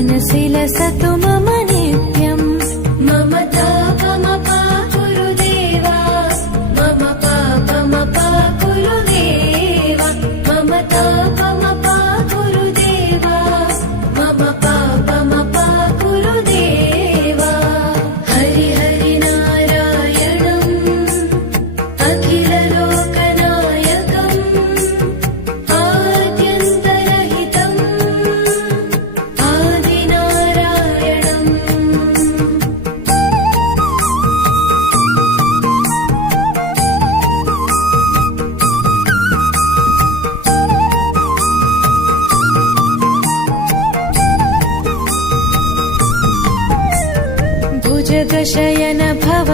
मनसि लसतु मम नित्यम् मम तापमपा गुरुदेवा मम पापमपा गुरुदेवा मम तापमपा गुरुदेवा मम पापमपा गुरुदेवा हरि हरि नारायणम् अखिललोकनायकम् आद्यन्तरहितम् आदिनारायणम् भुजगशयन भव